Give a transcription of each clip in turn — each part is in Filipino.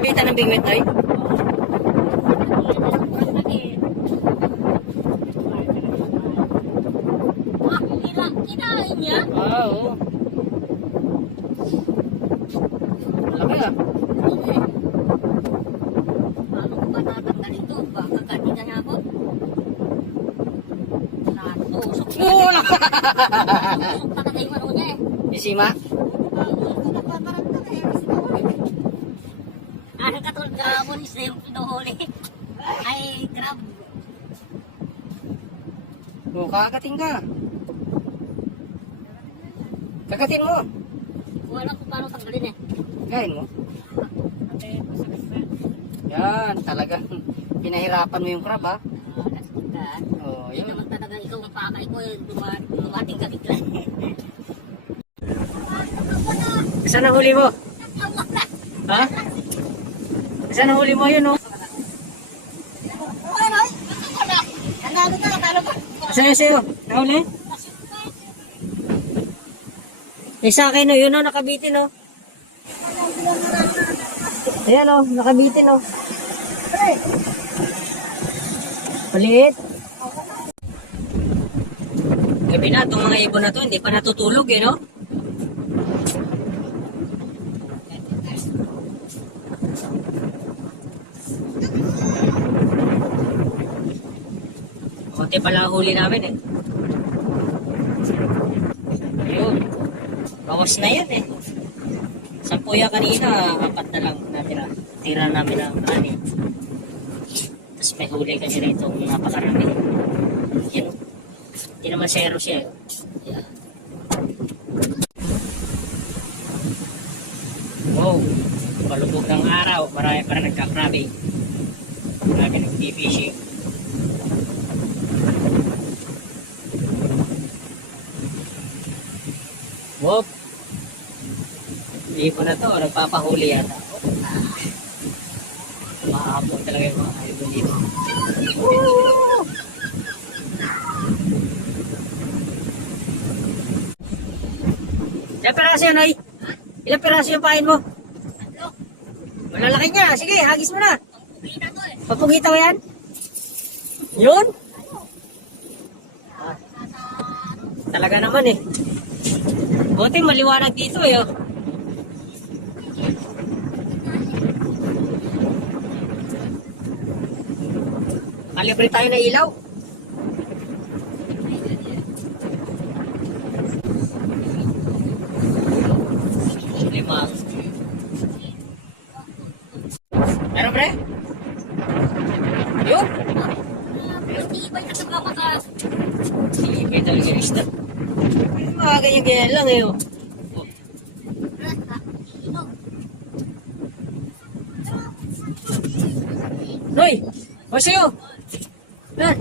Nakabitan ng bingwit ay. Kinain niya? Oo. Malaki ah. Paano ko ba tatanggal ito? Baka katigan na ako. Natusok na. Wala. Natusok pa na kayo ano niya eh. Isima. Ano katulad kahapon sa yung pinuhuli? Ay, crab. O, kakating ka. Kakatin mo. Wala ko paano tanggalin eh. Kain mo. Yan, talagang pinahirapan mo yung crab ha. Oh, Hindi yun. naman talaga ikaw ang pakay ko eh. Dumating ka bigla. Saan ang huli mo? Ha? Saan ang huli mo yun oh? Sa'yo. Nahuli? Eh sa akin oh, yun oh, nakabitin oh. Ayan oh, nakabitin oh. Palit. Gabi na, itong mga ibon na to, hindi pa natutulog eh no? Konti pala ang huli namin eh. Ayun. Bawas na yan eh. 10 yan kanina, 4 na lang natira. Tira namin ang kanin. Tapos may huli kasi rito napakarami. Yan o. Hindi naman zero siya. Yeah. Wow. Palubog ng araw. Marami para nagkakrabi. Marami nag-fishing. Wop. Hindi po na to. Nagpapahuli yata. Mahapon talaga yung mga ibon dito. Woo! Ilang piraso yan, ay? Ilang piraso yung pain mo? Malalaki niya. Sige, hagis mo na. Papugita mo yan? Yun? Ah. Talaga naman eh. Buti maliwanag dito eh. Oh. Kalibre tayo na ilaw. Lima. Meron pre? Yun? Ibay ka sa mga Ibay talaga yung isda. Mga ganyan-ganyan lang eh. Oh. Noy! O sa'yo! Yan!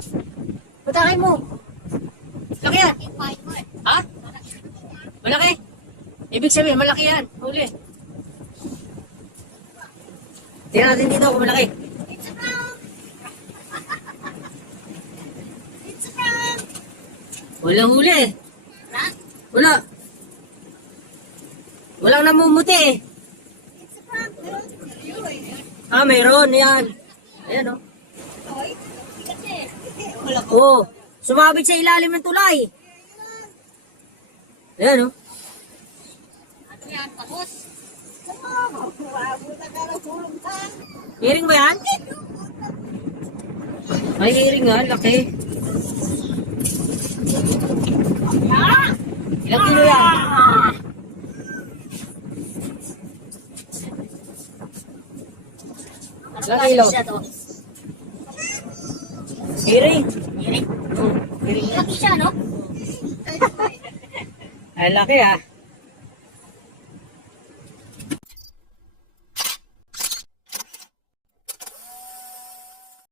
Patakin mo! Laki yan! Ha? Malaki? Ibig sabihin, malaki yan. Huli. Tira natin dito kung malaki. Walang huli. Wala. Walang namumuti eh. Ah, mayroon. Yan. Ayan o. Oh. Sumabit sa ilalim ng tulay. Ayan o. Hiring ba yan? Ay, hiring nga. Laki. Ilang kilo yan? Ilang kilo? Hiring. Hiring? Hiring. Laki siya, no? Ay, laki ah.